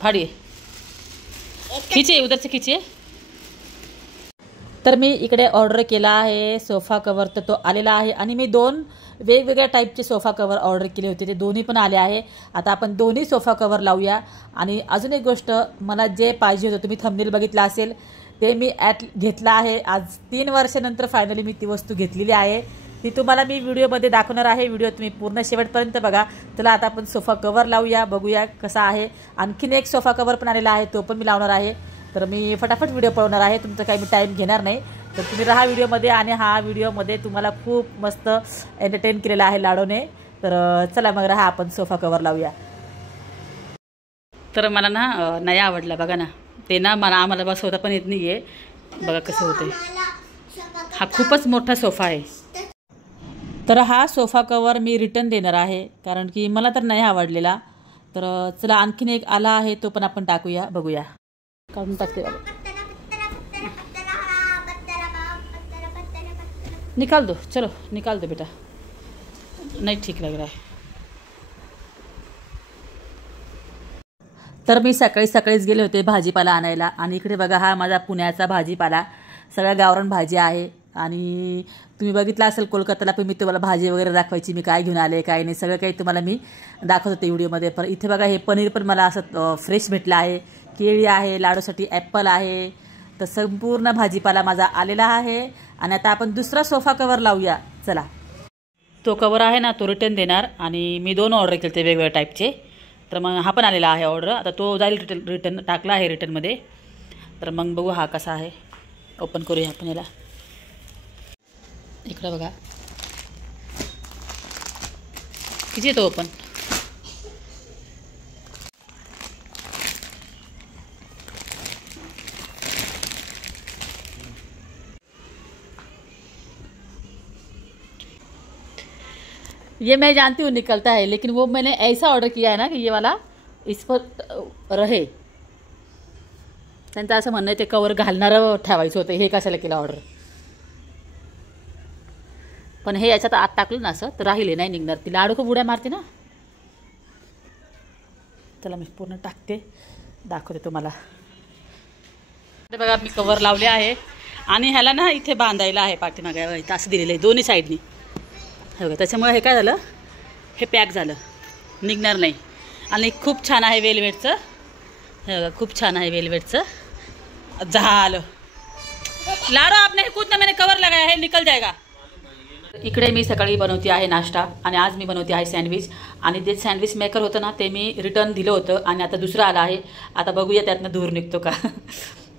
फाड़िए, खींचिए उधर से खींचिए। तर मी इकडे ऑर्डर केला आहे सोफा कवर, तर तो आलेला आहे आणि मी 2 वेगवेगळ्या टाईपचे सोफा कवर ऑर्डर केले होते, ते दोन्ही पण आले आहे। आता आपण दोन्ही सोफा कवर लावूया। आणि अजून एक गोष्ट, मला जे पाहिजे होतं, तुम्ही थंबनेल बघितला असेल, ते मी घेतला आहे। आज 3 वर्षानंतर फायनली मी ती वस्तू घेतलेली आहे। ती तुम्हाला मी व्हिडिओमध्ये दाखवणार आहे। व्हिडिओ तुम्ही पूर्ण शेवटपर्यंत बघा। चला आता आपण सोफा कवर लावूया, बघूया कसा आहे। आणखीन एक सोफा कवर पण आलेला आहे, तो पण मी लावणार आहे। तर मी फटाफट व्हिडिओ पळवणार आहे, तुमचं काही मी टाईम घेणार नाही। तर तुम्ही राहा व्हिडिओमध्ये, आणि हा व्हिडिओमध्ये तुम्हाला खूप मस्त एंटरटेन केलेला आहे लाडोने। तर चला मग राहा, आपण सोफा कवर लावूया। तर मला ना नाही आवडला, बघा ना, ते ना आम्हाला बसवता पण येत नाही आहे, बघा कसं होतं। हा खूपच मोठा सोफा आहे। तर हा सोफा कवर मी रिटर्न देणार आहे, कारण की मला तर नाही आवडलेला। तर चला आणखीन एक आला आहे, तो पण आपण टाकूया, बघूया। काढून टाकते बाबा, निकाल दो, चलो निकाल दो बेटा, नहीं ठीक लग रहा है। तर मी सकाळीच गेले होते भाजीपाला आणायला, आणि इकडे बघा हा माझा पुण्याचा भाजीपाला, सगळ्या गावरान भाजी आहे। आणि तुम्ही बघितलं असेल कोलकाताला पण मी तुम्हाला भाजी वगैरे दाखवायची, मी काय घेऊन आले काय नाही, सगळं काही तुम्हाला मी दाखवत होते व्हिडिओमध्ये। पण इथे बघा हे पनीर पण मला असं फ्रेश भेटलं आहे, केळी आहे, लाडूसाठी ॲपल आहे। तर संपूर्ण भाजीपाला माझा आलेला आहे। आणि आता आपण दुसरा सोफा कवर लावूया, चला। तो कवर आहे ना, तो रिटर्न देणार, आणि मी 2 ऑर्डर केले ते वेगवेगळ्या टाईपचे। तर मग हा पण आलेला आहे ऑर्डर, आता तो जाईल रिटर्न टाकला आहे रिटर्नमध्ये। तर मग बघू हा कसा आहे, ओपन करूया आपण याला। इकडं बघा, किती तो ओपन, ये मैं जानती हूँ निकलता है, लेकिन वो मैंने ऐसा ऑर्डर किया है ना कि ये वाला इस पर रहे। त्यांचं असं म्हणणं आहे ते कवर घालणारं ठेवायचं होतं, हे कशाला केलं ऑर्डर। पण हे याच्यात आत टाकलं ना असं तर राहिले, नाही निघणार, ती लाडू खूप उड्या मारते ना। चला मी पूर्ण टाकते, दाखवते तुम्हाला। बघा मी कवर लावले आहे, आणि ह्याला ना इथे बांधायला आहे पाठीमागे, असं दिलेलं आहे दोन्ही साईडनी, हे बघा। त्याच्यामुळे हे काय झालं, हे पॅक झालं, निघणार नाही। आणि खूप छान आहे वेलवेटचं, हे बघा खूप छान आहे वेलवेटचं। झालं लाडो, आपने कूदना, मैंने कवर लगाया है, निकल जाएगा। इकडे मी सकाळी बनवते आहे नाश्ता, आणि आज मी बनवते आहे सँडविच। आणि ते सँडविच मेकर होतं ना, ते मी रिटर्न दिलं होतं, आणि आता दुसरं आलं आहे। आता बघूया त्यातनं धूर निघतो का।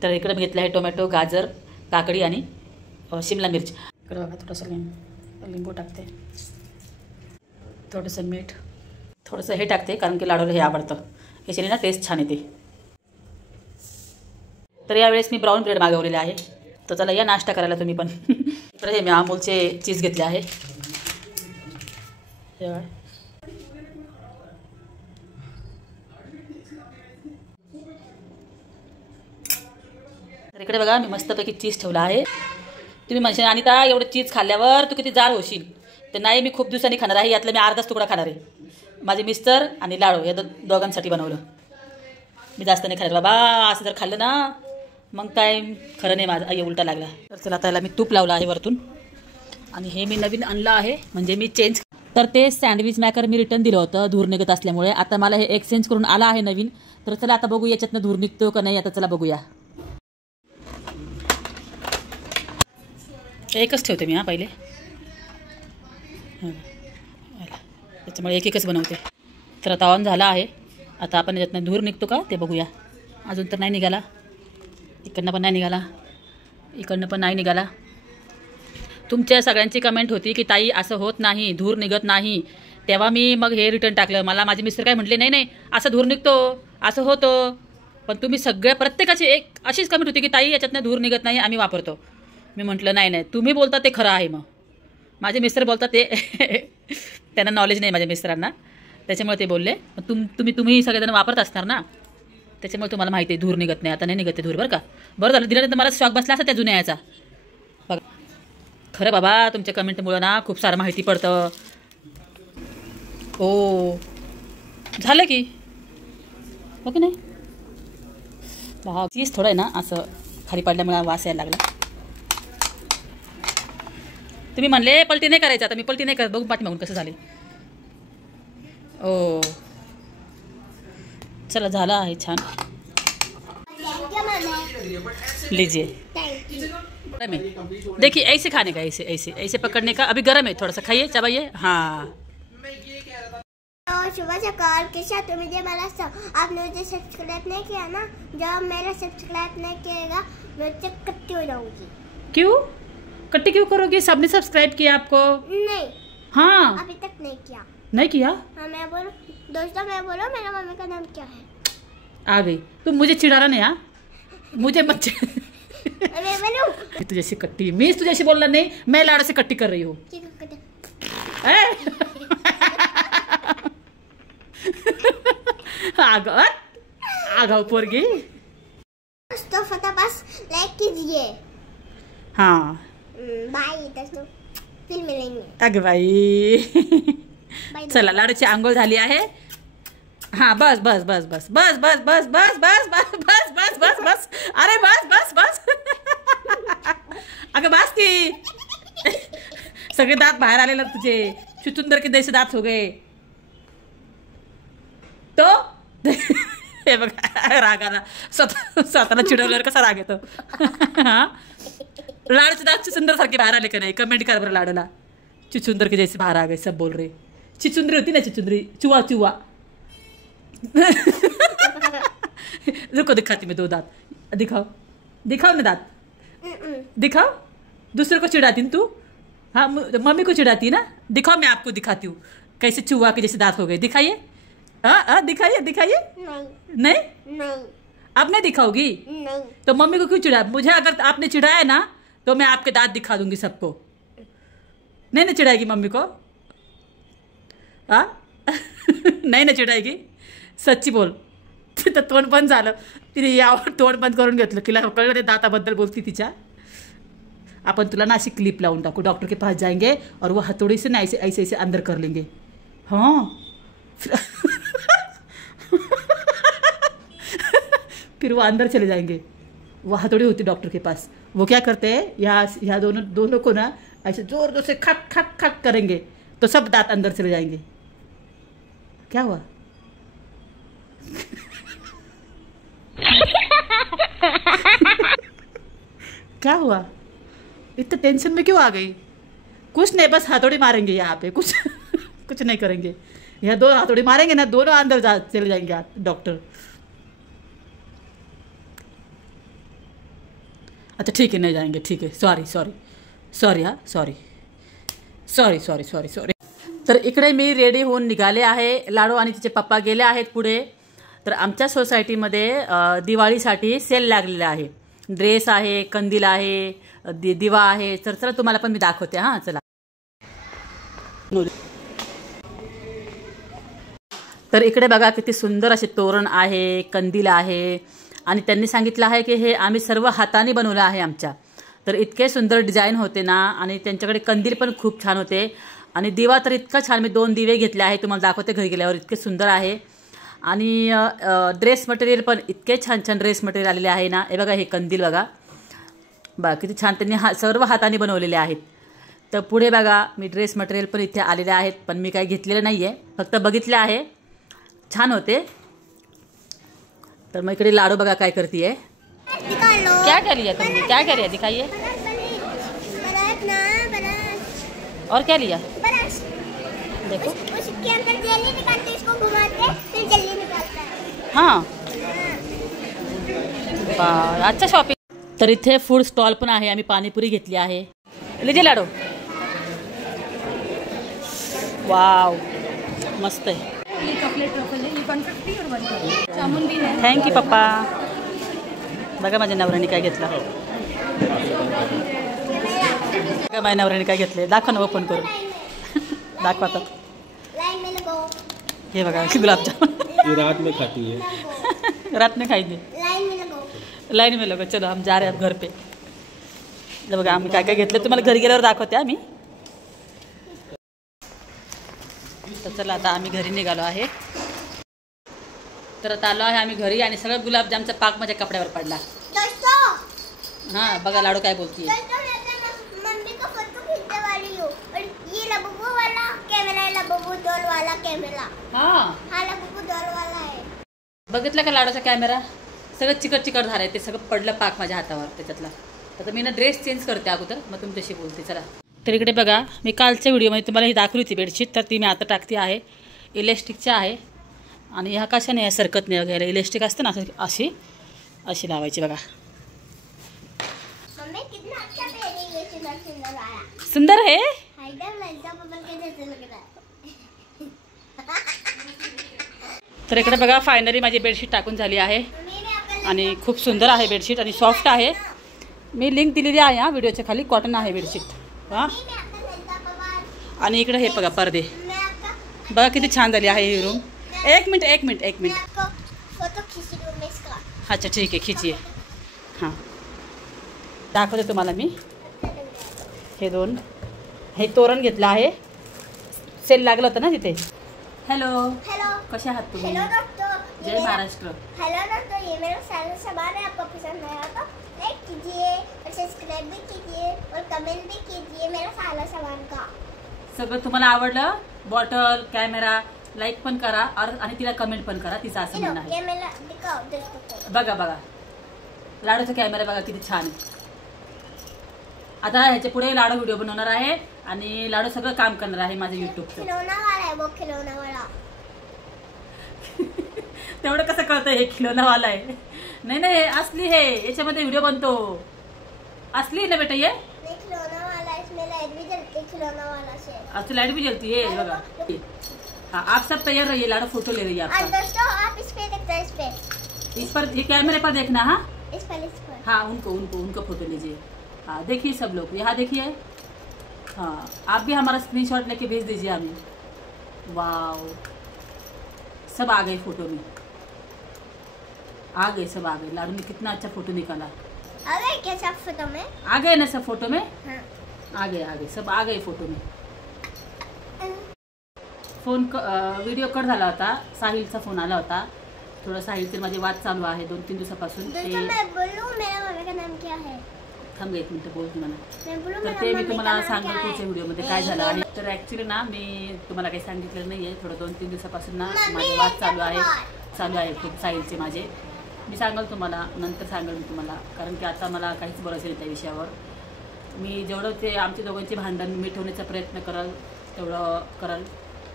तर इकडे मी घेतलं आहे टोमॅटो, गाजर, काकडी आणि शिमला मिर्च। इकडे बघा थोडंसं लिंबू टाकते, थोडंसं मीठ, थोडंसं हे टाकते, कारण की लाडूला हे आवडतं, याच्याने ना टेस्ट छान येते। तर यावेळेस मी ब्राऊन ब्रेड मागवलेले आहे, तर चला या नाश्ता करायला तुम्ही पण। इकडे हे मी अमूलचे चीज घेतले आहे, तर इकडे बघा मी मस्तपैकी चीज ठेवला आहे। तुम्ही म्हणशाल अनिता एवढं चीज खाल्ल्यावर तू किती जाड होशील, तर नाही, मी खूप दिवसांनी खाणार आहे, यातला मी अर्धाच तुकडा खाणार आहे। माझे मिस्टर आणि लाडू या दोघांसाठी बनवलं, मी जास्त नाही खाणार बाबा। असं जर खाल्लं ना मग काय खरं नाही माझं, आई उलटा लागला। तर चला आता याला मी तूप लावलं आहे वरतून, आणि हे मी नवीन आणलं आहे, म्हणजे मी चेंज। तर ते सँडविच मेकर मी रिटर्न दिलं होतं धूर निघत असल्यामुळे, आता मला हे एक्सचेंज करून आला आहे नवीन। तर चला आता बघू याच्यातनं धूर निघतो का नाही, आता चला बघूया। एकच ठेवते मी पहिले, त्याच्यामुळे एकच बनवते। तर आता ऑन झाला आहे, आता आपण याच्यातनं धूर निघतो का ते बघूया। अजून तर नाही निघाला, इकडनं पण नाही निघाला, इकडनं पण नाही निघाला। तुमच्या सगळ्यांची कमेंट होती की ताई असं होत नाही, धूर निघत नाही, तेव्हा मी मग हे रिटर्न टाकलं। मला माझे मिस्टर काय म्हटले, नाही असं धूर निघतो, असं होतं। पण तुम्ही सगळ्या प्रत्येकाची एक अशीच कमेंट होती की ताई याच्यातनं धूर निघत नाही, आम्ही वापरतो। मी म्हटलं नाही, तुम्ही बोलता ते खरं आहे। मग माझे मिस्टर बोलतात ते त्यांना नॉलेज नाही माझ्या मिस्टरांना, त्याच्यामुळे ते बोलले। तुम्ही सगळेजण वापरत असणार ना, त्याच्यामुळे तुम्हाला माहिती आहे धूर निघत नाही। आता नाही निघत धूर, बरं का। बरं झालं दिल्यानंतर मला शॉक बसला असता त्या जुन्या याचा, बघा खरं बाबा, तुमच्या कमेंटमुळं ना खूप सारं माहिती पडतं। ओ झालं की, ओके नाही, हा चीज थोडं आहे ना असं खाली पडल्यामुळे वास यायला लागला. तुम्ही म्हणले पलटी नाही करायचं, आता मी पलटी नाही करत. बघू पाठीमागून कसं झाले. ओ चला झाला आहे छान. लीजिए. देखिए ऐसे खाने का, ऐसे ऐसे ऐसे पकड़ने का. अभी गर्म है, थोड़ा सा खाइए, चबाइए. हाँ शुभ सकाल के साथ आपने मुझे सब्सक्राइब नहीं किया ना, जब मेरा सब्सक्राइब नहीं किएगा मैं कट्टी हो जाऊंगी. क्यों कट्टी क्यों करोगी? सबने सब्सक्राइब किया आपको? नहीं. हाँ अभी तक नहीं किया. नहीं किया? हाँ मैं बोलो दोस्तों, मैं बोलो मेरा मम्मी का नाम क्या है? आ गई तुम मुझे चिढ़ाना नहीं. हाँ मुझे मत मैं बोलूं तू जैसी कट्टी, मीस तू जैसी बोलना नहीं. मैं लाड़ो से कट्टी कर रही हूँ. आगाऊ पोरगी. तो फटाफट लाइक कीजिए. हाँ बाय दोस्तों, फिर मिलेंगे. अगं बाई चला लाडूची आंघोळ झाली आहे. हाँ बस बस बस बस बस बस बस बस बस बस बस बस बस बस. अरे बस बस बस. अगं बस की. सगळे दात बाहेर आलेले तुझे. चुचुंदर के जैसे दात हो गए. तो हे बघा राग आला. स्वतःला चिडवल्यावर कसा राग येतो. हा लाडूचे दात चुचुंदर सारखे बाहेर आले का नाही? कमेंट करा बरं लाडूला. चुचुंदर के जैसे बाहर आ गए सब बोल रहे. चिचुंदरी होती ना, चिचुंदरी. चुआ चुआ. रुको दिखाती मैं 2 दांत. दिखाओ दिखाओ ना दांत. दिखाओ. दूसरे को चिढ़ाती ना तू. हाँ मम्मी को चिढ़ाती ना. दिखाओ मैं आपको दिखाती हूँ कैसे चुआ के जैसे दांत हो गए. दिखाइए. हाँ दिखाइए दिखाइए. नहीं अब नहीं दिखाओगी? नहीं. तो मम्मी को क्यों चिढ़ा? मुझे अगर आपने चिढ़ाया ना तो मैं आपके दांत दिखा दूंगी सबको. नहीं ना चिढ़ाएगी मम्मी को? हाँ नाही ना चिडायगी. सच्ची बोल. तिथं तोंड बंद झालं. तिने यावर तोंड बंद करून घेतलं. तिला कळलं ते दाताबद्दल बोलती तिच्या. अपन तुला ना अशी क्लिप लावून टाकू. डॉक्टर के पास जाएंगे और वो हथौड़ी से ना ऐसे ऐसे ऐसे अंदर कर लेंगे. हाँ फिर वो अंदर चले जाएंगे. वो हथौड़ी होती डॉक्टर के पास. वो क्या करते हैं, यहाँ दोनों को ना ऐसे जोर जोर से खट खट खट करेंगे तो सब दांत अंदर चले जाएंगे. क्या हुआ? क्या हुआ? इतने टेंशन में क्यों आ गई? कुछ नहीं, बस हथौड़ी मारेंगे यहाँ पे. कुछ कुछ नहीं करेंगे. यहाँ 2 हथौड़ी मारेंगे ना, दोनों अंदर चले जाएंगे डॉक्टर. अच्छा ठीक है, नहीं जाएंगे. ठीक है. Sorry sorry sorry. हाँ sorry sorry sorry sorry sorry. तर इकडे मी रेडी होऊन निघाले आहे. लाडू आणि तिचे पप्पा गेले आहेत पुढे. तर आमच्या सोसायटीमध्ये दिवाळीसाठी सेल लागलेला आहे. ड्रेस आहे, कंदील आहे, दिवा आहे. तर चला तुम्हाला पण मी दाखवते. हां चला. तर इकडे बघा किती सुंदर असे तोरण आहे, कंदील आहे. आणि त्यांनी सांगितलं आहे की हे आम्ही सर्व हाताने बनवलं आहे आमच्या. तर इतके सुंदर डिझाईन होते ना. आणि त्यांच्याकडे कंदील पण खूप छान होते. आणि दिवा तर इतका छान. मी 2 दिवे घेतले आहे, तुम्हाला दाखवते घरी गेल्यावर. इतके सुंदर आहे. आणि ड्रेस मटेरियल पण इतके छान छान ड्रेस मटेरियल आलेले आहे ना. हे बघा हे कंदील बघा किती छान त्यांनी सर्व हाताने बनवलेले आहेत. तर पुढे बघा मी ड्रेस मटेरियल पण इथे आलेले आहेत, पण मी काही घेतलेलं नाही आहे, फक्त बघितले आहे. छान होते. तर मग इकडे लाडू बघा काय करतीये. क्या क्या लिया तुमने? क्या क्या लिया दिखाइए. और क्या लिया देखो. उसके अंदर जेली निकालते, इसको घुमाते फिर जेली निकालता है. हाँ अच्छा शॉपिंग. तर इथे फूड स्टॉल पण आहे. आम्ही पाणीपुरी घेतली आहे. लीजिए लाडू. वाव मस्त आहे. थँक यू पप्पा. बघा माझ्या नवऱ्याने काय घेतलं. बघा माझ्या नवऱ्याने काय घेतले. दाखव ना ओपन करून. दाखवा. ये बघा गुलाबजामुन. ये रात में खाती है. रात में खाएंगे. लाइन में लगो. चलो हम जा रहे हैं घर पे. बघा आम्ही काय काय घेतलं तुम्हाला घरी गेल्यावर दाखवते आम्ही. तर चला आता आम्ही घरी निघालो आहे. तर आता आलो आहे आम्ही घरी आणि सगळं गुलाबजामचा पाक माझ्या कपड्यावर पडला. हां बघा लाडू काय बोलतीये. मम्मी का फोटो खींचने वाली हूँ और ये लबबू वाला कैमरा है, लबबू डॉल वाला कैमरा. हाँ लबबू डॉल वाला है. बघितलं का लाडूचा कॅमेरा सगळं चिकट चिकट झालंय ते सगळं पडलं पाक माझ्या हातावर त्याच्यातला. आता मी ना ड्रेस चेंज करते अगोदर मग तुमच्याशी बोलते. चला तर इकडे बघा मी कालच्या व्हिडिओमध्ये तुम्हाला ही दाखवली होती बेडशीट तर ती मी आता टाकते आहे. इलेस्टिकच्या आहे आणि ह्या कशाने आहे सरकत नाही वगैरे. इलेस्टिक असतं ना अशी अशी लावायची बघा. मम्मी कितना अच्छा पहने ये सुंदर सुंदर वाला. सुंदर है एकदम लज्जा बबल के जैसे लग रहा है. तर इकडे बघा फायनली माझी बेडशीट टाकून झाली आहे आणि खूप सुंदर आहे बेडशीट आणि सॉफ्ट आहे. मी लिंक दिलेली आहे हा व्हिडिओच्या खाली. कॉटन आहे बेडशीट. हां आणि इकडे हे बघा पडदे बघा किती छान झाली आहे ही रूम. एक मिनिट फोटो खींच लूं मैं इसका. अच्छा ठीक आहे खिचिये. हां दाखवते तुम्हाला मी. हे दोन हे तोरण घेतलं आहे. सेल लागलं होतं ना तिथे. हॅलो हेलो कशा आहात तुम्ही. हेलो दोस्तों. जय महाराष्ट्र. हेलो दोस्तों ये मेरा सारा सामान है. आपको पसंद आया तो लाइक कीजिए और सब्सक्राइब भी कीजिए और कमेंट भी कीजिए मेरा सारा सामान का. सगळं तुम्हाला आवडलं. बॉटल कॅमेरा लाईक पण करा आणि तिला कमेंट पण करा. तिचं असं म्हणणं आहे. कॅमेरा दिखाओ दोस्तों. बघा बघा लाडूचा कॅमेरा बघा किती छान आहे. आता ह्याच्या पुढे लाडू व्हिडिओ बनवणार आहे आणि लाडू सगळं काम करणार आहे माझं युट्यूबचं. खिलौना वाला है वो खिलौना वाला. तेवढं कसं कळतं हे खिलौनावाला आहे. नाही असली हे याच्यामध्ये व्हिडिओ बनतो. असली ना बेटा ये खिलौना वाला है. इसमें लाइट भी जलती है खिलौना वाला से. अच्छा लाइट भी जलती है बघा. हाँ आप सब तैयार रहिए. लाडू फोटो ले रही है आपका. दोस्तों आप इस पे देखते हैं. इस पर ये कैमरे पर देखना. हाँ इस पर हाँ उनको फोटो लीजिए. हाँ देखिए सब लोग यहाँ देखिए. हाँ आप भी हमारा स्क्रीनशॉट लेके भेज दीजिए हमें. वाव सब आ गए फोटो में. आ गए सब आ गए. लाडू ने कितना अच्छा फोटो निकाला. आ गए क्या सब फोटो में. आ गए ना सब फोटो में. हाँ. आ गए सब आ गए फोटो में. फोन व्हिडिओ कट झाला होता. साहिलचा फोन आला होता. थोडं साहिलचे माझे वाद चालू आहे 2-3 दिवसापासून. दोस्तों मैं बोलूं मेरा मम्मी का नाम क्या है. थांब 1 मिनिट बोलते मला. मैं बोलूं तर मेरा ते मी मम्मी का तुम्हाला नाम सांगतो क्या पुढच्या है. व्हिडिओमध्ये काय झालं आहे. तर ॲक्च्युली ना मी तुम्हाला काही सांगितलेलं नाही आहे. थोडं 2-3 दिवसापासून ना माझे वाद चालू आहे खूप साहिलचे माझे. मी सांगाल तुम्हाला नंतर सांगेल मी तुम्हाला. कारण की आता मला काहीच बोलायचं नाही त्या विषयावर. मी जेवढं ते आमच्या दोघांचे भांडण मिटवण्याचा प्रयत्न कराल तेवढं कराल.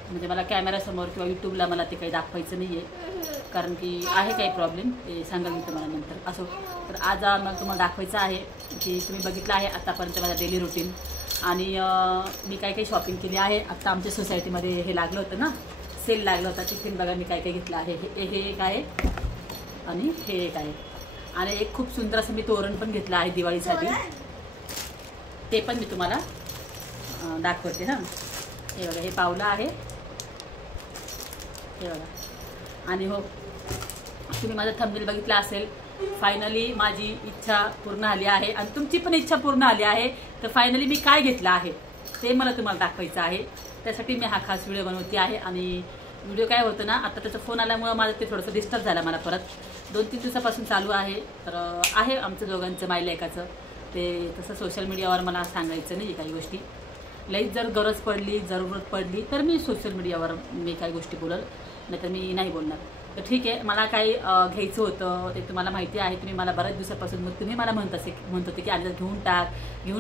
म्हणजे मला कॅमेऱ्यासमोर किंवा यूट्यूबला मला ते काही दाखवायचं नाही आहे. कारण की आहे काही प्रॉब्लेम ते सांगाल मी तुम्हाला नंतर. असो तर आज मला तुम्हाला दाखवायचं आहे की तुम्ही बघितलं आहे आत्तापर्यंत माझा डेली रुटीन. आणि मी काही शॉपिंग केली आहे. आत्ता आमच्या सोसायटीमध्ये हे लागलं होतं ना सेल लागलं होतं. टिफिन बघा मी काय घेतलं आहे. हे एक आहे आणि हे एक आहे. आणि एक खूप सुंदर असं मी तोरण पण घेतलं आहे दिवाळीसाठी. ते पण मी तुम्हाला दाखवते. हां हे बघा हे पावलं आहे हे बघा. आणि हो तुम्ही माझा थंबनेल बघितला असेल. फायनली माझी इच्छा पूर्ण झाली आहे आणि तुमची पण इच्छा पूर्ण झाली आहे. तर फायनली मी काय घेतलं आहे ते मला तुम्हाला दाखवायचं आहे. त्यासाठी मी हा खास व्हिडिओ बनवते आहे. आणि व्हिडिओ काय होतं ना आता त्याचा फोन आल्यामुळं माझं ते थोडंसं डिस्टर्ब झालं मला. परत 2-3 दिवसापासून चालू आहे. तर आहे आमचं दोघांचं मायलेकाचं ते तसं सोशल मीडियावर मला सांगायचं नाही काही गोष्टी. लई जर गरज पडली जरूरत पडली तर मी सोशल मीडियावर मी काही गोष्टी बोलल नाही तर मी नाही बोलणार. तर ठीक आहे मला काही घ्यायचं होतं ते तुम्हाला माहिती आहे. तुम्ही मला बऱ्याच दिवसापासून मग तुम्ही मला म्हणत होते की आधी घेऊन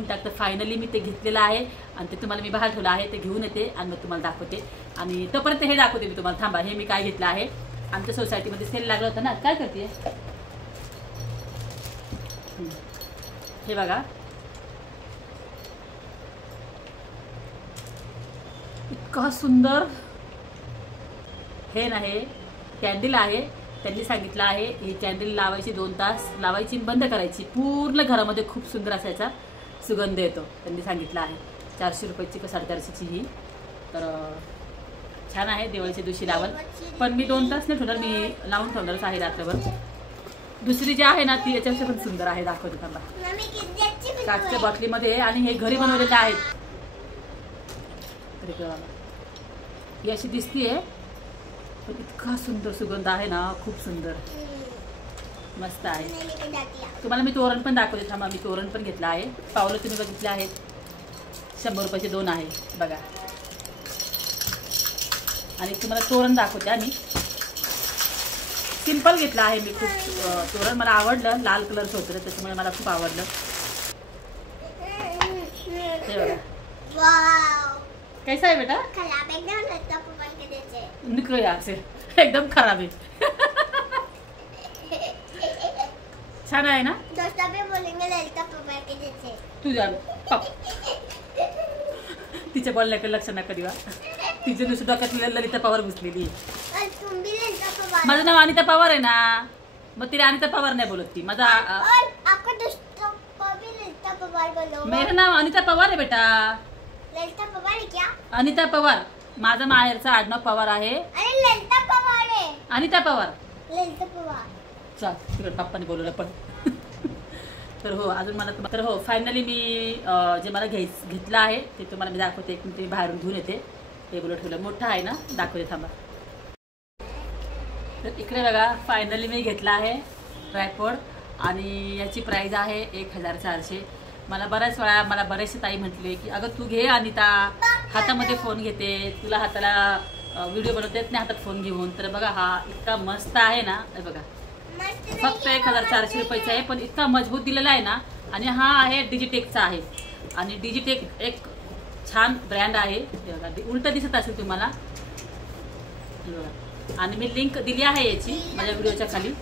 टाक. तर फायनली मी ते घेतलेलं आहे आणि ते तुम्हाला मी बाहेर ठेवलं आहे. ते घेऊन येते आणि मग तुम्हाला दाखवते. आणि तोपर्यंत हे दाखवते मी तुम्हाला. थांबा हे मी काय घेतलं आहे. आमच्या सोसायटीमध्ये सेल लागलं होतं ना. काय करते हे बघा इतकं सुंदर हे नाही कॅन्डल आहे. त्यांनी सांगितलं आहे ही कॅन्डल लावायची 2 तास लावायची बंद करायची. पूर्ण घरामध्ये खूप सुंदर असायचा सुगंध येतो. त्यांनी सांगितलं आहे 400 रुपयाची का 450ची ही. तर छान आहे दिवाळीच्या दिवशी लावल. पण मी 2 तास नाही ठेवणार. मी लावून ठेवणारच आहे रात्रभर. दुसरी जी आहे ना ती याच्यापेक्षा पण सुंदर आहे. दाखवते थांबा. काचच्या बाटलीमध्ये आणि हे घरी बनवलेले आहेत. ही अशी दिसतीये पण इतका सुंदर सुगंध आहे ना, खूप सुंदर मस्त आहे. तुम्हाला मी तोरण पण दाखवते, थांबा. मी तोरण पण घेतला आहे. पावलं तुम्ही बघितले आहेत, 100 रुपयाचे 2 आहे बघा. आणि तुम्हाला तोरण दाखवते. आणि सिंपल घेतला आहे मी. खूप तोरण मला आवडलं, लाल कलरचं होतं त्याच्यामुळे मला खूप आवडलं. हे बघा कैसा आहे बेटा? खराब एकदम लता पप्पा के जैसे. निकलो यहाँ से, एकदम खराब आहे. छान आहे ना? दोस्ता भी बोलेंगे लता पप्पा के जैसे. तुझ्या तिच्या बोलण्याकडे लक्ष नका देवा. तिच्या नुसतं डोक्यात ललिता पवार घुसलेली आहे. तुम भी लता पवार. माझं नाव अनिता पवार आहे ना, मग तिला अनिता पवार नाही बोलत ती. माझा आपका दोस्ता भी लता पवार बोलो. मेरं नाव अनिता पवार आहे बेटा. ललिता पवार है क्या? अनिता पवार. माझं माहेरचं आडनाव पवार आहे. अरे ललिता पवार है. अनिता पवार. ललिता पवार. चल तिकडे पप्पाने बोलवलं पण. तर हो, अजून मला तर हो, फायनली मी जे मला घेतलं आहे ते तुम्हाला मी दाखवते. एक मिनिट बाहेरून घेऊन येते. टेबलवर ठेवलं, मोठं आहे ना, दाखवते थांबा. तर इकडे बघा, फायनली मी घेतला आहे ट्रायपॉड. आणि याची प्राईज आहे 1400. मला बऱ्याच वेळा बरेचसे ताई म्हटले की अगं तू घे अनिता, हातामध्ये फोन घेते, तुला हाताला व्हिडिओ बनवता येत नाही हातात फोन घेऊन. तर बघा हा इतका मस्त आहे ना, बघा फक्त 1400 रुपयाचा आहे, पण इतका मजबूत दिलेला आहे ना. आणि हा आहे डिजिटेकचा आहे. आणि डिजिटेक एक छान ब्रँड आहे. बघा उलट दिसत असेल तुम्हाला. आणि मी लिंक दिली आहे याची माझ्या व्हिडिओच्या खाली.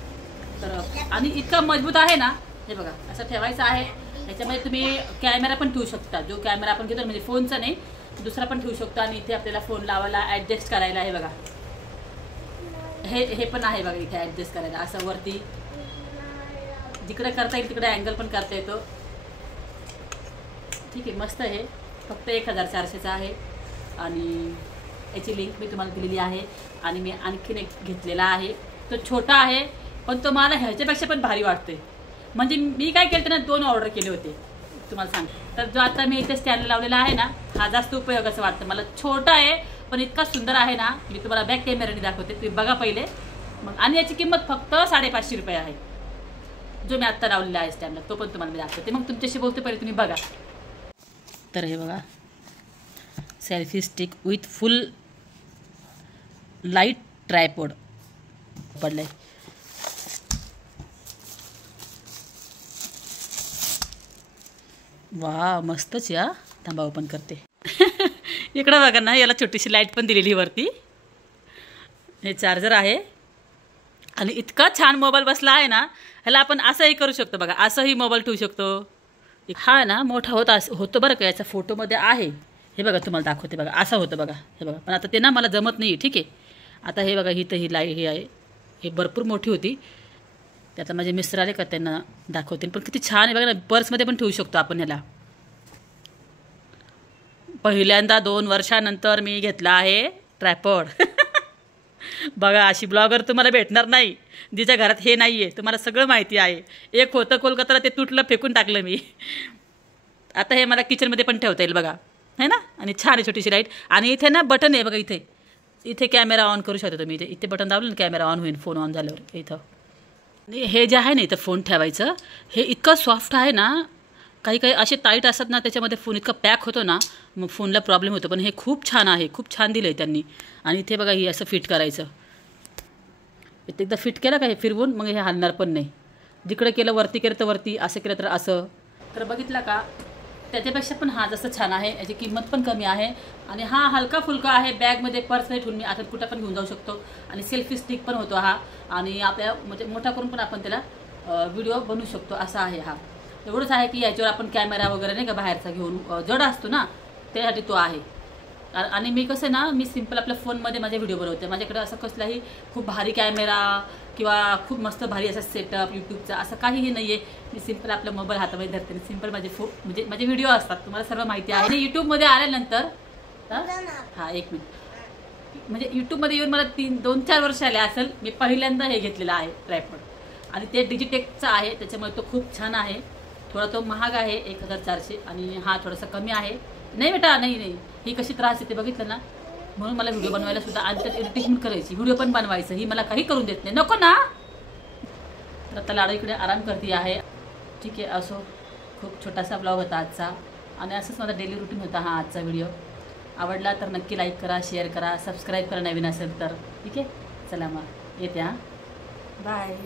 तर आणि इतका मजबूत आहे ना, हे बघा असं ठेवायचं आहे. याच्यामध्ये तुम्ही कॅमेरा पण ठेवू शकता. जो कॅमेरा आपण घेतो म्हणजे फोनचा नाही, दुसरा पण ठेवू शकतो. आणि इथे आपल्याला फोन लावायला ॲडजस्ट करायला आहे बघा. हे पण आहे बघा इथे ॲडजस्ट करायला. असं वरती जिकडे करता येईल तिकडे अँगल पण करता येतो. ठीक आहे, मस्त आहे. फक्त 1400चा आहे. आणि याची लिंक मी तुम्हाला दिलेली आहे. आणि मी आणखीन एक घेतलेला आहे, तो छोटा आहे पण तो मला ह्याच्यापेक्षा पण भारी वाटतोय. म्हणजे मी काय केलं ना, 2 ऑर्डर केले होते तुम्हाला सांग. तर जो आता मी इथे स्टँड लावलेला आहे ना, हा जास्त उपयोगाचं वाटतं मला. छोटा आहे पण इतका सुंदर आहे ना. मी तुम्हाला बॅक कॅमेराने दाखवते, तुम्ही बघा पहिले मग. आणि याची किंमत फक्त 550 रुपये आहे. जो मी आत्ता लावलेला आहे स्टँडला, तो पण तुम्हाला मी दाखवते. मग तुमच्याशी बोलते, पहिले तुम्ही बघा. तर हे बघा, selfie stick with full light tripod पडलंय. वा मस्तच या. थांबा ओपन करते. इकडं बघा ना, याला छोटीशी लाईट पण दिलेली वरती. हे चार्जर आहे. आणि इतका छान मोबाईल बसला आहे ना, ह्याला आपण असंही करू शकतो बघा. असंही मोबाईल ठेवू शकतो. हा ना मोठा होतो बरं का. याचा फोटोमध्ये आहे, हे बघा तुम्हाला दाखवते बघा. असं होतं बघा, हे बघा. पण आता ते ना मला जमत नाही. ठीक आहे, आता हे बघा, ही तर ही लाईट हे आहे, हे भरपूर मोठी होती. ते आता माझे मिस्टर आले का त्यांना दाखवते. पण किती छान आहे बघा ना. पर्समध्ये पण ठेवू शकतो आपण ह्याला. पहिल्यांदा 2 वर्षानंतर मी घेतला आहे ट्रायपॉड. बघा अशी ब्लॉगर तुम्हाला भेटणार नाही जिच्या घरात हे नाही आहे. तुम्हाला सगळं माहिती आहे. एक होतं कोलकाताला, ते तुटलं, फेकून टाकलं मी. आता हे मला किचनमध्ये पण ठेवता येईल बघा, है ना. आणि छान आहे छोटीशी लाईट. आणि इथे ना बटन आहे बघा, इथे कॅमेरा ऑन करू शकतो तुम्ही. इथे बटन दाबलं ना, कॅमेरा ऑन होईल फोन ऑन झाल्यावर. इथं आणि हे जे आहे ना, इथं फोन ठेवायचं, हे इतकं सॉफ्ट आहे ना. काही असे टाईट असतात ना, त्याच्यामध्ये फोन इतका पॅक होतो ना, मग फोनला प्रॉब्लेम होतो. पण हे खूप छान आहे, खूप छान दिलं आहे त्यांनी. आणि इथे बघा, ही असं फिट करायचं. इथे एकदा फिट केलं का हे फिरवून, मग हे हलणार पण नाही. जिकडे केलं वरती केलं तर वरती, असं केलं तर असं. तर बघितलं का, त्याच्यापेक्षा पण हा जास्त छान आहे. याची किंमत पण कमी आहे. आणि हा हलका फुलका आहे. बॅगमध्ये पर्समध्ये ठेवून मी आता कुठं पण घेऊन जाऊ शकतो. आणि सेल्फी स्टिक पण होतो हा. आणि आपल्या म्हणजे मोठा करून पण आपण त्याला व्हिडिओ बनवू शकतो. असा आहे हा. एवढंच आहे की याच्यावर आपण कॅमेरा वगैरे नाही का बाहेरचा घेऊन, जड असतो ना, त्यासाठी तो आहे. आणि मी कसं ना, मी सिम्पल आपल्या फोनमध्ये माझे व्हिडिओ बनवते. माझ्याकडे असं कसलाही खूप भारी कॅमेरा किंवा खूप मस्त भारी असा सेटअप यूट्यूबचा असं काहीही नाही आहे. मी सिम्पल आपला मोबाईल हातामध्ये धरते. सिम्पल म्हणजे माझे व्हिडिओ असतात, तुम्हाला सर्व माहिती आहे. आणि यूट्यूबमध्ये आल्यानंतर हा 1 मिनिट, म्हणजे यूट्यूबमध्ये येऊन मला 2-4 वर्ष आले असेल. मी पहिल्यांदा हे घेतलेलं आहे ट्रायपॉड. आणि ते डिजिटेकचा आहे, त्याच्यामुळे तो खूप छान आहे. थोडा तो महाग आहे 1400. आणि हा थोडासा कमी आहे. नाही बेटा, नाही, ही कशी त्रास येते बघितलं ना. म्हणून मला व्हिडिओ बनवायला सुद्धा आणि त्यात एडिटिंग करायची, व्हिडिओ पण बनवायचं, ही मला काही करून देत नाही. नको ना. तर आता लाडू इकडे आराम करते आहे. ठीक आहे, असो. खूप छोटासा ब्लॉग होता आजचा आणि असंच माझा डेली रुटीन होता हा आजचा व्हिडिओ. आवडला तर नक्की लाईक करा, शेअर करा, सबस्क्राईब करा नवीन असेल तर. ठीक आहे, चला मग येते. हां, बाय.